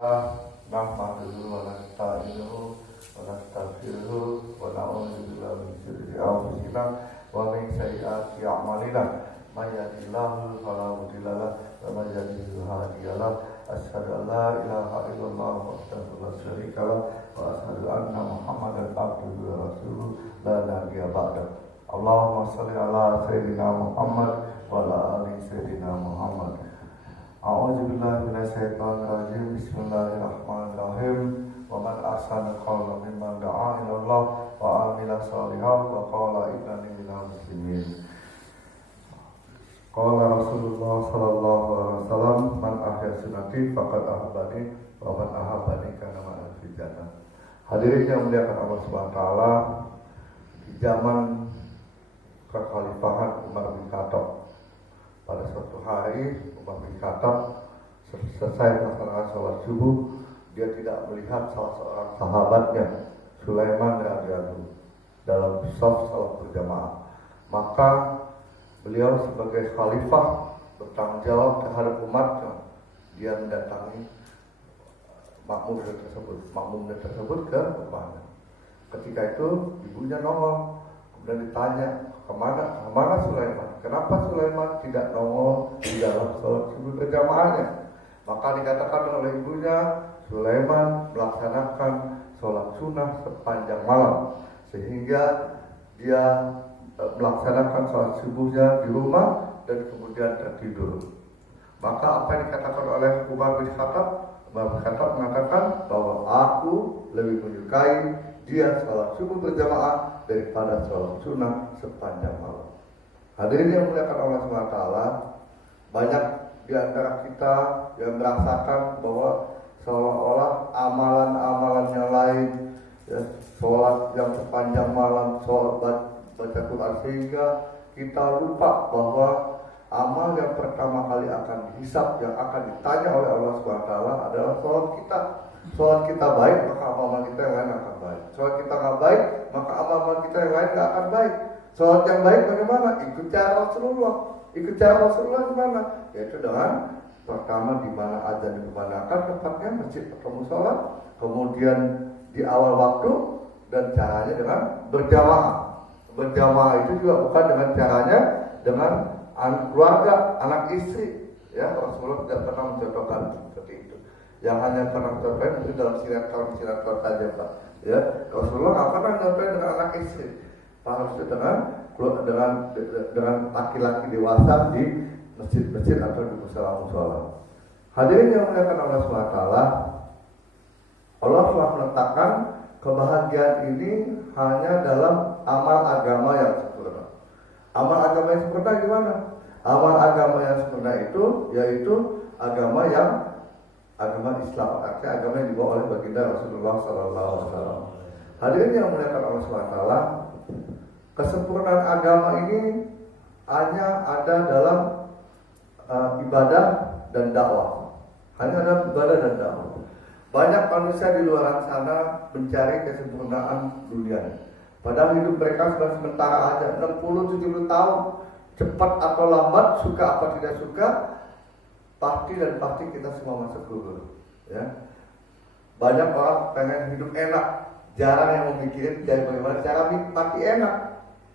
Nahmaduhu wa nasta'inuhu wa nastaghfiruhu wa na'udzu billahi min shururi anfusina wa min sayyiati a'malina may yahdihillahu fala mudilla lahu wa may yudlil fala hadiya lahu asyhadu an la ilaha illallah wahdahu la syarika lahu wa asyhadu anna muhammadan abduhu wa rasuluhu la nabiyya ba'dahu. Allahumma shalli ala sayyidina Muhammad wa ala ali sayyidina Muhammad. A'udzubillahi minasyaitonirrajim. Bismillahirrahmanirrahim. Wa man ahsanu qawlan mimman da'a ila Allah wa 'amila shalihan wa qala innani minal muslimin. Qala Rasulullah sallallahu alaihi wasallam, man ahya sunnati faqad ahabbani wa man ahabbani kana ma'al fil jannah. Hadirin yang muliakan Allah Subhanahu wa taala, di zaman kekhalifahan Umar bin Khattab, pada suatu hari Umar bin Khattab selesai melaksanakan sholat subuh, dia tidak melihat salah seorang sahabatnya, Sulaiman radhiyallahu dalam shaf salat berjamaah. Maka beliau sebagai khalifah bertanggung jawab terhadap umatnya. Dia mendatangi makmumnya tersebut ke depannya. Ketika itu ibunya nongol, kemudian ditanya, kemana Sulaiman? Kenapa Sulaiman tidak nongol di dalam sholat subuh berjamaahnya? Maka dikatakan oleh ibunya, Sulaiman melaksanakan sholat sunnah sepanjang malam, sehingga dia melaksanakan sholat subuhnya di rumah dan kemudian tertidur. Maka apa yang dikatakan oleh Umar bin Khattab? Umar bin Khattab mengatakan bahwa aku lebih menyukai dia sholat subuh berjamaah daripada sholat sunnah sepanjang malam. Hadirin yang muliakan Allah SWT, banyak di antara kita yang merasakan bahwa seolah-olah amalan-amalan yang lain, ya, sholat yang sepanjang malam, sholat baca Quran, sehingga kita lupa bahwa amal yang pertama kali akan dihisab, yang akan ditanya oleh Allah SWT adalah sholat kita. Sholat kita baik, maka amal kita yang lain akan baik. Sholat kita nggak baik, maka amal kita yang lain nggak akan baik. Sholat yang baik bagaimana? Ikut cara Rasulullah. Ikut cara Rasulullah gimana? Yaitu dengan pertama di mana azan dikumandangkan tempatnya masjid atau musola, kemudian di awal waktu, dan caranya dengan berjamaah. Berjamaah itu juga bukan dengan caranya dengan keluarga, anak istri. Ya, Rasulullah tidak pernah mencontohkan seperti itu. Yang hanya pernah mencontohkan itu dalam sinetron saja, Pak. Ya, Rasulullah nggak pernah mencontohkan dengan anak istri. Harusnya dengan laki-laki dewasa di masjid-masjid atau di musola-musola. Hadirin yang muliakan Allah SWT, Allah telah meletakkan kebahagiaan ini hanya dalam amal agama yang sempurna. Amal agama yang sempurna gimana? Amal agama yang sempurna itu yaitu agama Islam, artinya agama yang dibawa oleh baginda Rasulullah SAW. Hadirin yang muliakan Allah SWT, kesempurnaan agama ini hanya ada dalam ibadah dan dakwah. Hanya dalam ibadah dan dakwah. Banyak manusia di luar sana mencari kesempurnaan dunia. Padahal hidup mereka sudah sementara aja, 60-70 tahun. Cepat atau lambat, suka apa tidak suka, pasti kita semua masuk kubur. Ya. Banyak orang pengen hidup enak, jarang yang memikirkan bagaimana cara mati enak.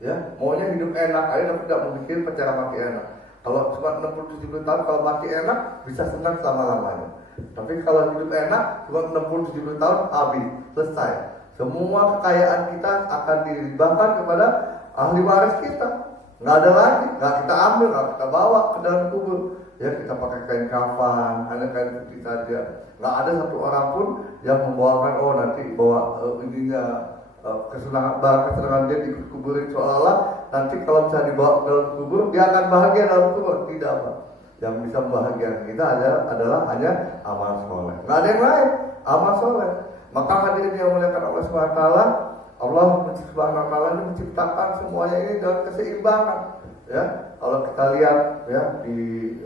Ya, maunya hidup enak aja, tapi tidak memikirkan cara mati enak. Kalau cuma 60-70 tahun, kalau mati enak bisa senang selama-lamanya. Tapi kalau hidup enak cuma 60-70 tahun, habis, selesai. Semua kekayaan kita akan dihibahkan kepada ahli waris kita. Nggak ada lagi, nggak kita ambil, nggak kita bawa ke dalam kubur. Ya, kita pakai kain kafan, hanya kain putih saja. Nggak ada satu orang pun yang membawakan, oh nanti bawa kesenangan dia ikut kuburin, seolah-olah nanti kalau bisa dibawa ke dalam kubur dia akan bahagia dalam kubur. Tidak, Pak. Yang bisa membahagiakan kita adalah hanya amal soleh. Nggak ada yang lain, amal soleh. Maka hadirin yang muliakan Allah SWT, Allah Subhanahu wa taala menciptakan semuanya ini dengan keseimbangan. Ya, kalau kita lihat ya di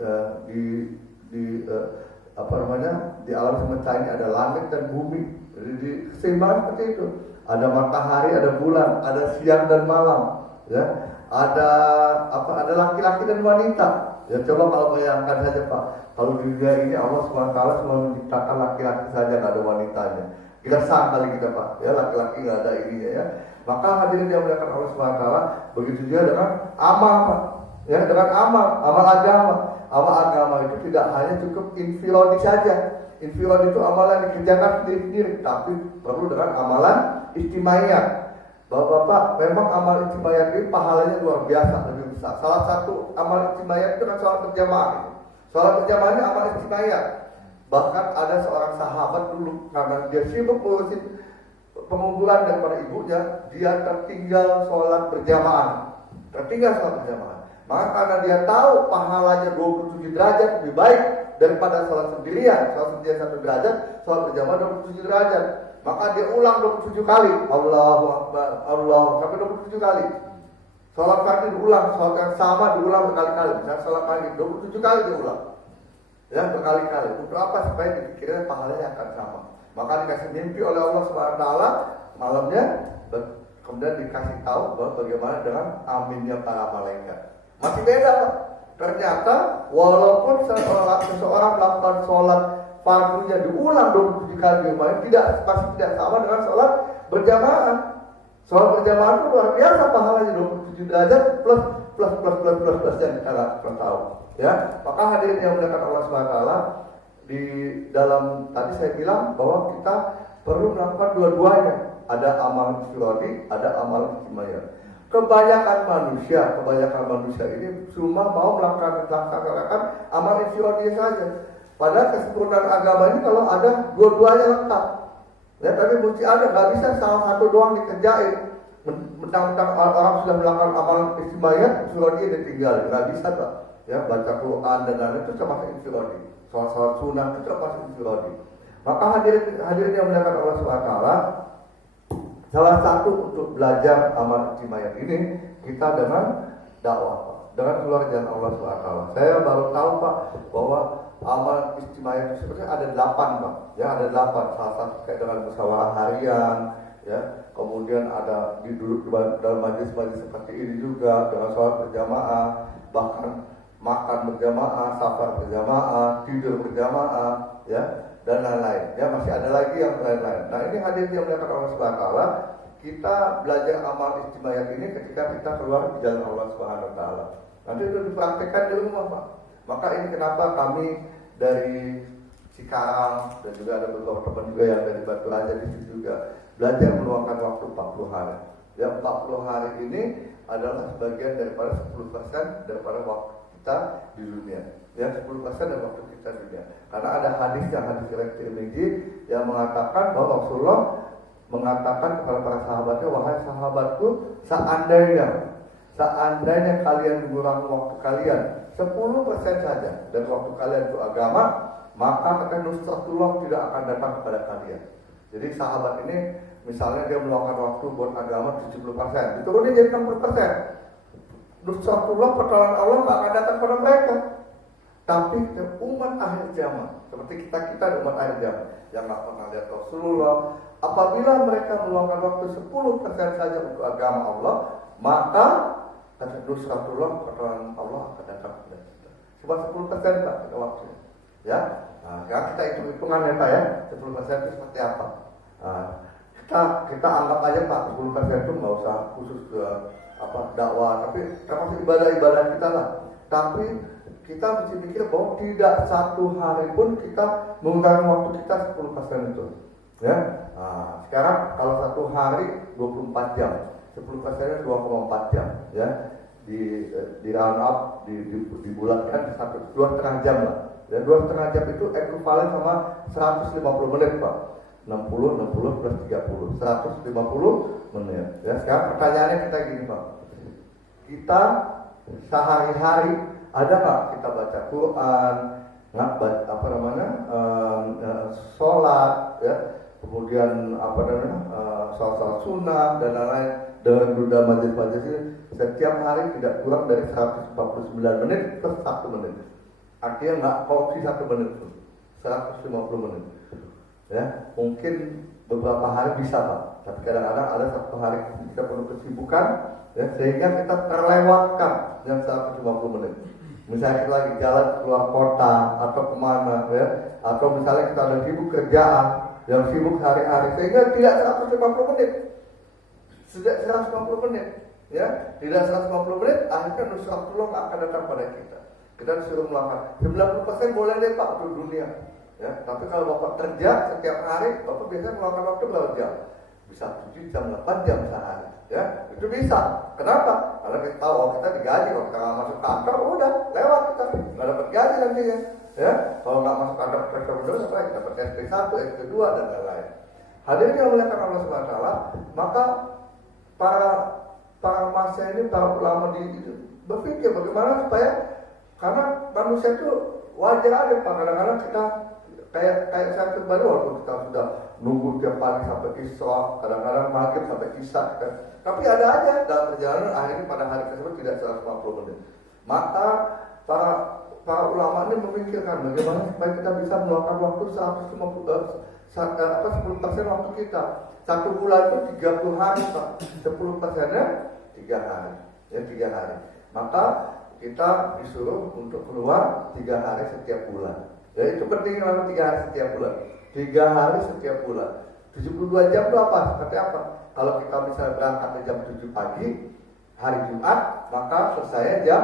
alam semesta ini ada langit dan bumi. Jadi di keseimbangan seperti itu. Ada matahari, ada bulan, ada siang dan malam, ya. Ada laki-laki dan wanita. Ya coba kalau bayangkan saja Pak, kalau di dunia ini Allah SWT cuma menciptakan laki-laki saja, nggak ada wanitanya. Kita sang kali kita Pak, ya laki-laki nggak ada ininya ya. Maka hadirin yang dimuliakan Allah SWT, begitu juga dengan amal Pak. Ya, dengan amal agama. Amal agama itu tidak hanya cukup infirodi saja. Infirodi itu amalan dikerjakan sendiri-sendiri, tapi perlu dengan amalan istimaiyah. Bapak-bapak, memang amal istimaiyah ini pahalanya luar biasa, lebih besar. Salah satu amal istimaiyah itu kan sholat berjamaah. Sholat berjamaah ini amal istimaiyah. Bahkan ada seorang sahabat dulu, karena dia sibuk ngurusin penguburan daripada ibunya, dia tertinggal sholat berjamaah. Maka karena dia tahu pahalanya 27 derajat lebih baik daripada sholat sendirian 1 derajat, sholat berjamaah 27 derajat. Maka dia ulang 27 kali. Allahu Akbar, Allah, sampai 27 kali. Sholat fardu diulang, sholat yang sama diulang berkali-kali. Misalnya sholat pagi 27 kali diulang. Ya, berkali-kali. Untuk apa? Supaya dipikirkan pahalanya akan sama. Maka dikasih mimpi oleh Allah SWT malamnya, kemudian dikasih tahu bahwa bagaimana dengan aminnya para malaikat. Masih beda Pak. Ternyata walaupun seseorang melakukan sholat fardunya diulang 27 kali di rumah, pasti tidak sama dengan sholat berjamaah. Sholat berjamaah itu luar biasa pahalanya 27 derajat plus yang kita tahu. Ya, maka hadirin yang dimuliakan Allah SWT, di dalam tadi saya bilang bahwa kita perlu melakukan dua-duanya. Ada amal infirodi, ada amal istimaiyah. Kebanyakan manusia ini cuma mau melakukan amal infirodi saja. Padahal kesempurnaan agama ini kalau ada dua-duanya lengkap. Ya, tapi mesti ada, nggak bisa salah satu doang dikerjain. Mentang-mentang orang sudah melakukan amal istimaiyah, infirodi ditinggal, nggak bisa Pak. Ya, baca Quran dan itu termasuk infirodi. Sholat sunnah itu termasuk infirodi. Maka hadirin yang dimuliakan Allah SWT, salah satu untuk belajar amal istimaiyah ini kita dengan dakwah, dengan keluar jalan Allah SWT. Saya baru tahu Pak bahwa amal istimaiyah itu sebenarnya ada 8 Pak. Ya, ada 8. Salah satu kayak dengan musyawarah harian, ya. Kemudian ada duduk dalam majelis-majelis seperti ini juga dengan sholat berjamaah, bahkan makan berjamaah, safar berjamaah, tidur berjamaah, ya, dan lain-lain. Ya, masih ada lagi yang lain-lain. Nah, ini hadirin yang dimuliakan Allah Subhanahu wa taala, kita belajar amal istimaiyah ini ketika kita keluar di jalan Allah Subhanahu wa taala. Nanti itu dipraktekkan di rumah, Pak. Maka ini kenapa kami dari Cikarang dan juga ada beberapa teman juga yang dari Batu Raja di situ juga belajar meluangkan waktu 40 hari. Ya, 40 hari ini adalah sebagian daripada 10% daripada waktu kita di dunia. Ya, 10% dari waktu kita di dunia. Karena ada hadis riwayat Tirmidzi yang mengatakan bahwa Rasulullah mengatakan kepada para sahabatnya, wahai sahabatku, seandainya kalian mengurangi waktu kalian 10% saja dan waktu kalian itu agama, maka kata nusratullah tidak akan datang kepada kalian. Jadi sahabat ini misalnya dia meluangkan waktu buat agama 70%, diturunin jadi 60%. Nusratullah, pertolongan Allah nggak akan datang kepada mereka. Tapi umat akhir zaman, seperti kita umat akhir zaman yang nggak pernah lihat Rasulullah, apabila mereka meluangkan waktu 10% saja untuk agama Allah, maka kata nusratullah, pertolongan Allah akan datang kepada kita. Cuma 10% Pak kita waktunya. Ya, nah, kita hitung-hitungan ya Pak ya, 10% itu seperti apa? Nah, kita anggap aja Pak 10% itu nggak usah khusus ke dakwah, tapi termasuk ibadah-ibadah kita lah. Tapi kita mesti mikir bahwa tidak satu hari pun kita menggunakan waktu kita 10% itu. Ya, nah, sekarang kalau satu hari 24 jam, 10%-nya 2,4 jam, ya, di round up, dibulatkan 2,5 jam lah. Ya, 2,5 jam itu ekuivalen sama 150 menit Pak. 60 plus 30, 150 menit. Ya, sekarang pertanyaannya kita gini Pak. Kita sehari-hari ada nggak kita baca Quran, sholat, ya, kemudian sholat sunnah dan lain-lain dengan duda majelis ini setiap hari tidak kurang dari 149 menit plus 1 menit. Artinya nggak korupsi 1 menit pun, 150 menit. Ya, mungkin beberapa hari bisa Pak, tapi kadang-kadang ada satu hari kita penuh kesibukan, ya, sehingga kita terlewatkan yang 150 menit. Misalnya kita lagi jalan keluar kota atau kemana ya, atau misalnya kita ada sibuk kerjaan yang sibuk hari-hari, sehingga tidak 150 menit, sudah 150 menit, ya, tidak 150 menit, akhirnya nusratullah nggak akan datang pada kita. Kita disuruh melakukan 90% boleh deh Pak untuk dunia, ya. Tapi kalau Bapak kerja setiap hari, Bapak biasanya melakukan waktu berapa jam? Bisa 7 jam, 8 jam sehari, ya, itu bisa. Kenapa? Karena kita tahu kita digaji, kalau kita nggak masuk kantor, udah lewat, kita nggak dapat gaji nantinya, ya. Kalau nggak masuk kantor, kita dapat SP1, SP2 dan lain-lain. Hadirin yang muliakan Allah Subhanahu Wa Taala, maka para masa ini, para ulama berpikir bagaimana supaya, karena manusia itu wajar aja Pak, kadang-kadang kita kayak saya pribadi, walaupun kita sudah nunggu tiap pagi sampai isya, kadang-kadang maghrib sampai isya, kan? Tapi ada aja dalam perjalanan akhirnya pada hari tersebut tidak 150 menit. Maka para ulama ini memikirkan bagaimana supaya kita bisa meluangkan waktu 10% waktu kita. Satu bulan itu 30 hari Pak, 10%-nya 3 hari, ya 3 hari. Maka kita disuruh untuk keluar 3 hari setiap bulan. Ya itu penting, selama 3 hari setiap bulan. 3 hari setiap bulan. 72 jam itu apa? Seperti apa? Kalau kita misalnya berangkat jam 7 pagi hari Jumat, maka selesai jam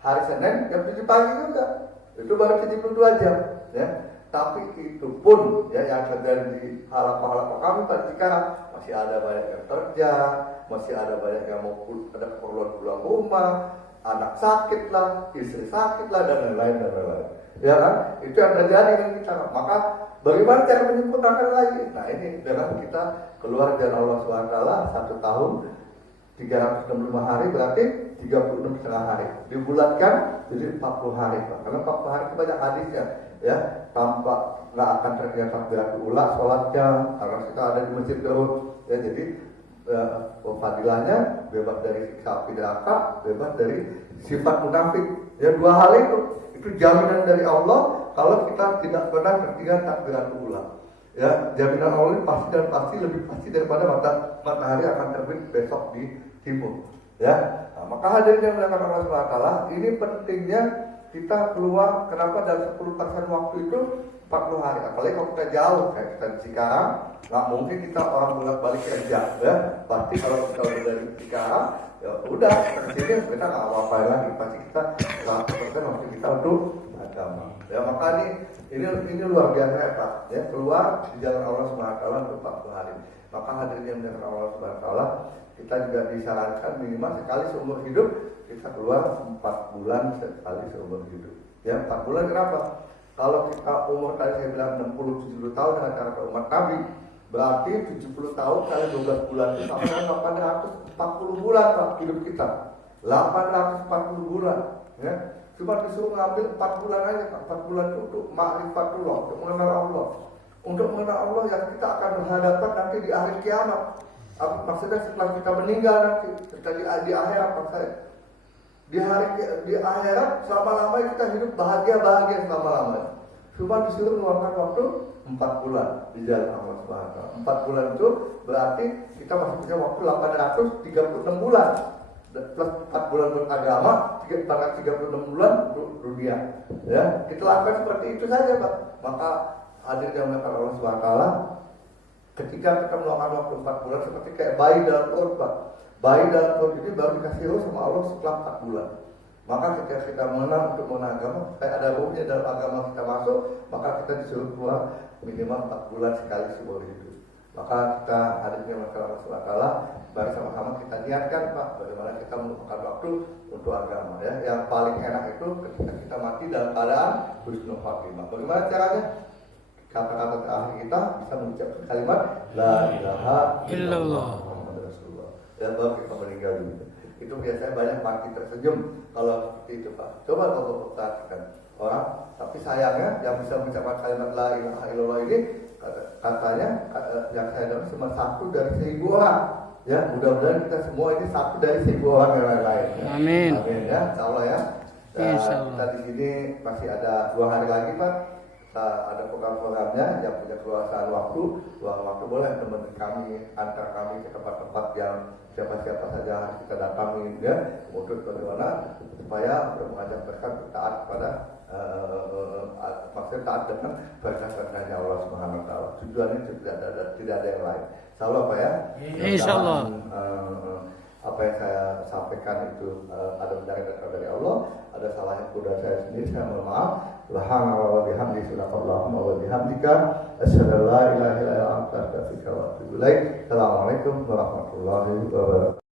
hari Senin jam 7 pagi juga. Itu baru 72 jam, ya. Tapi itu pun ya yang terjadi di halaqah-halaqah kami pada sekarang masih ada banyak yang kerja, masih ada banyak yang mau ada keperluan pulang rumah, anak sakit lah, istri sakit lah, dan lain-lain dan lain-lain. Ya kan? Itu yang terjadi dengan kita. Maka bagaimana cara menyempurnakan lagi? Nah ini dengan kita keluar dari Allah SWT 1 tahun 365 hari, berarti 36,5 hari. Dibulatkan jadi 40 hari. Karena 40 hari itu banyak hadisnya, ya. Tanpa nggak akan terjadi takbiratul ula sholatnya, karena kita ada di masjid terus. Ya jadi fadilahnya bebas dari siksa api neraka, bebas dari sifat munafik. Ya 2 hal itu jaminan dari Allah kalau kita tidak pernah tertinggal takbiratul ula. Ya, jaminan Allah ini pasti dan pasti, lebih pasti daripada matahari akan terbit besok di timur. Ya, nah, maka hadirin yang dimuliakan Allah Subhanahu Wa Taala, ini pentingnya kita keluar. Kenapa dalam 10% waktu itu 40 hari? Apalagi kalau kita jauh, kayak kita di Cikarang, nggak mungkin kita orang bolak-balik kerja, ya. Pasti kalau kita udah dari Cikarang, ya udah kesini kita nggak apa-apa lagi. Pasti kita 100% waktu kita untuk agama. Ya maka ini luar biasa ya Pak. Ya keluar di jalan Allah Subhanahu Wa Taala untuk 40 hari. Maka hadirin yang dimuliakan Allah Subhanahu Wa Taala, kita juga disarankan minimal sekali seumur hidup kita keluar 4 bulan sekali seumur hidup. Ya 4 bulan kenapa? Kalau kita umur tadi saya bilang 60-70 tahun dengan cara umat Nabi, berarti 70 tahun kali 12 bulan itu sama dengan 840 bulan Pak hidup kita. 840 bulan, ya. Cuma disuruh ngambil 4 bulan aja Pak. 4 bulan itu untuk ma'rifatullah, untuk mengenal Allah. Untuk mengenal Allah yang kita akan berhadapan nanti di akhir kiamat. Maksudnya setelah kita meninggal nanti, kita di akhirat maksudnya. Di akhirat selama-lamanya kita hidup bahagia selama-lamanya. Cuma disuruh meluangkan waktu 4 bulan di jalan Allah Subhanahu Wa Taala. 4 bulan itu berarti kita masih punya waktu 836 bulan. Plus 4 bulan beragama, 36 bulan untuk dunia. Ya, kita lakukan seperti itu saja Pak. Maka hadirin yang dimuliakan Allah Subhanahu Wa Taala, ketika kita meluangkan waktu 4 bulan seperti kayak bayi dalam perut Pak. Bayi dalam perut ini baru dikasih ruh sama Allah setelah 4 bulan. Maka ketika kita mengenal untuk mengenal agama, kayak ada ruhnya dalam agama kita masuk, maka kita disuruh keluar minimal 4 bulan sekali seumur hidup. Maka kita hadirin yang dimuliakan Allah Subhanahu Wa Taala, mari sama-sama kita niatkan Pak, bagaimana kita meluangkan waktu untuk agama. Ya, yang paling enak itu ketika kita mati dalam keadaan husnul khotimah. Bagaimana caranya? Kata-kata terakhir kita bisa mengucapkan kalimat La ilaha illallah Muhammadur Rasulullah. Ya baru kita meninggal dunia. Itu biasanya banyak mati tersenyum kalau seperti itu Pak. Coba kalau perhatikan orang, tapi sayangnya yang bisa mengucapkan kalimat La ilaha illallah ini katanya yang saya dengar cuma 1 dari 1000 orang. Ya mudah-mudahan kita semua ini 1 dari 1000 orang yang lain. Amin. Amin ya, insyaallah ya. Dan kita di sini masih ada 2 hari lagi Pak. ada program-programnya yang punya keluasan waktu, luang waktu boleh teman kami, antar kami ke tempat-tempat yang siapa-siapa saja harus kita datangi, ya, untuk bagaimana supaya mengajak mereka taat kepada maksudnya taat dengan perintah-perintahnya Allah Subhanahu Wa Taala. Tujuannya tidak ada yang lain. Insyaallah Pak ya. Insyaallah. Apa yang saya sampaikan itu ada benar dari Allah, ada salahnya pun dari saya sendiri, saya mohon maaf. Subhanallah wa bihamdihi, subhanallahumma wa bihamdika, asyhadu an la ilaha illa anta, astaghfiruka wa atubu ilaik. Assalamualaikum warahmatullahi wabarakatuh.